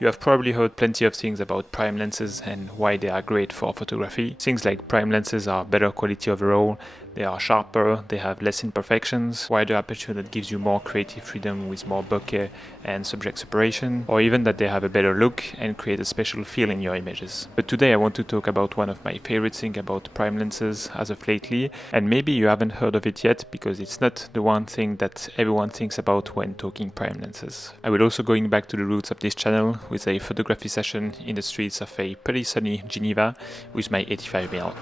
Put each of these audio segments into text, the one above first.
You have probably heard plenty of things about prime lenses and why they are great for photography. Things like prime lenses are better quality overall, they are sharper, they have less imperfections, wider aperture that gives you more creative freedom with more bokeh and subject separation, or even that they have a better look and create a special feel in your images. But today I want to talk about one of my favorite things about prime lenses as of lately, and maybe you haven't heard of it yet because it's not the one thing that everyone thinks about when talking prime lenses. I will also going back to the roots of this channel with a photography session in the streets of a pretty sunny Geneva with my 85mm.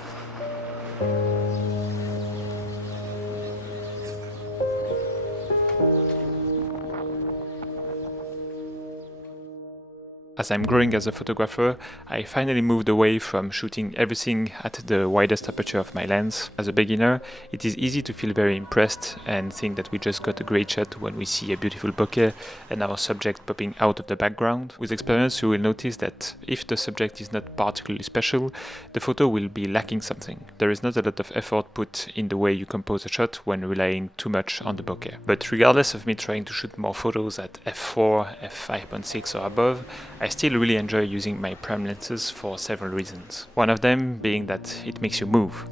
As I'm growing as a photographer, I finally moved away from shooting everything at the widest aperture of my lens. As a beginner, it is easy to feel very impressed and think that we just got a great shot when we see a beautiful bokeh and our subject popping out of the background. With experience, you will notice that if the subject is not particularly special, the photo will be lacking something. There is not a lot of effort put in the way you compose a shot when relying too much on the bokeh. But regardless of me trying to shoot more photos at f4, f5.6 or above, I still really enjoy using my prime lenses for several reasons. One of them being that it makes you move.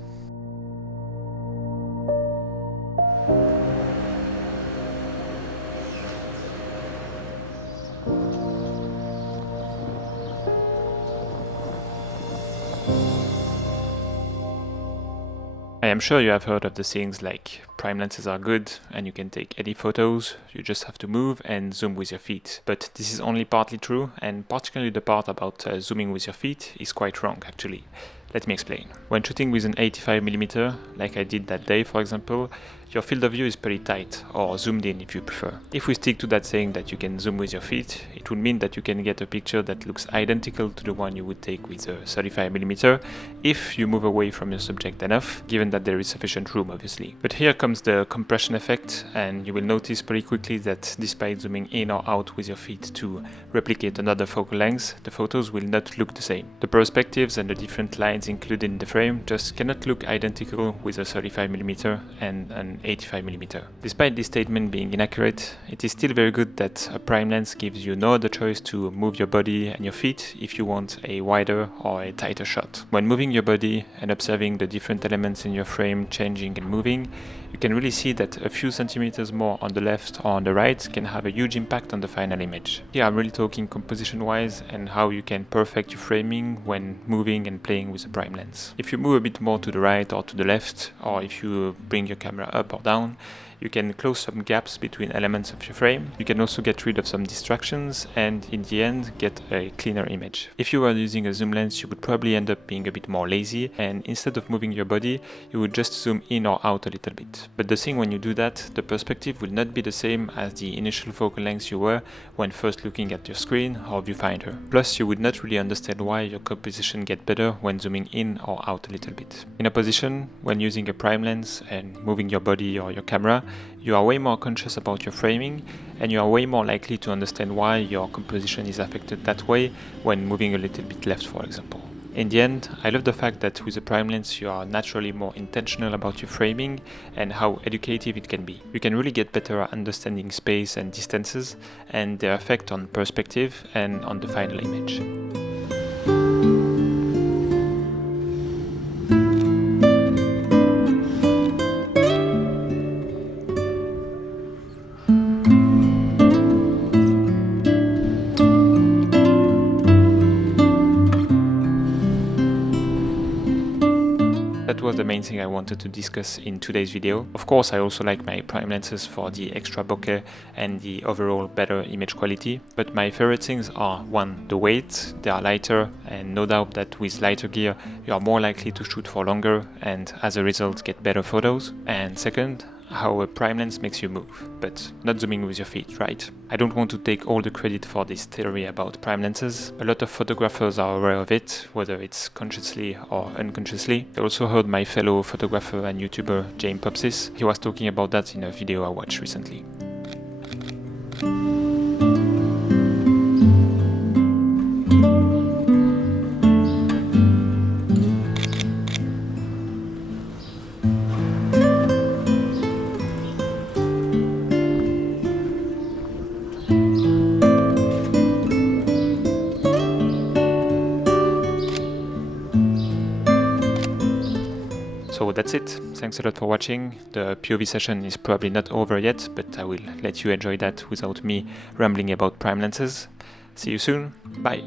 I am sure you have heard of the things like prime lenses are good and you can take any photos, you just have to move and zoom with your feet. But this is only partly true, and particularly the part about zooming with your feet is quite wrong actually. Let me explain. When shooting with an 85mm, like I did that day for example, your field of view is pretty tight, or zoomed in if you prefer. If we stick to that saying that you can zoom with your feet, it would mean that you can get a picture that looks identical to the one you would take with a 35mm if you move away from your subject enough, given that there is sufficient room obviously. But here comes the compression effect, and you will notice pretty quickly that despite zooming in or out with your feet to replicate another focal length, the photos will not look the same. The perspectives and the different lines included in the frame just cannot look identical with a 35mm and an 85mm. Despite this statement being inaccurate, it is still very good that a prime lens gives you no other choice to move your body and your feet if you want a wider or a tighter shot. When moving your body and observing the different elements in your frame changing and moving, you can really see that a few centimeters more on the left or on the right can have a huge impact on the final image. Here I'm really talking composition wise and how you can perfect your framing when moving and playing with a prime lens. If you move a bit more to the right or to the left, or if you bring your camera up or down, you can close some gaps between elements of your frame. You can also get rid of some distractions and in the end get a cleaner image. If you were using a zoom lens, you would probably end up being a bit more lazy, and instead of moving your body, you would just zoom in or out a little bit. But the thing when you do that, the perspective will not be the same as the initial focal length you were when first looking at your screen or viewfinder. Plus, you would not really understand why your composition gets better when zooming in or out a little bit. In opposition, when using a prime lens and moving your body or your camera, you are way more conscious about your framing, and you are way more likely to understand why your composition is affected that way when moving a little bit left, for example. In the end, I love the fact that with a prime lens you are naturally more intentional about your framing and how educative it can be. You can really get better at understanding space and distances and their effect on perspective and on the final image. That was the main thing I wanted to discuss in today's video. Of course, I also like my prime lenses for the extra bokeh and the overall better image quality, but my favorite things are: one, the weight, they are lighter, and no doubt that with lighter gear you are more likely to shoot for longer and as a result get better photos. And second, how a prime lens makes you move, but not zooming with your feet, right? I don't want to take all the credit for this theory about prime lenses. A lot of photographers are aware of it, whether it's consciously or unconsciously. I also heard my fellow photographer and YouTuber James Popsis. He was talking about that in a video I watched recently. that's it. Thanks a lot for watching. The POV session is probably not over yet, but I will let you enjoy that without me rambling about prime lenses. See you soon. Bye.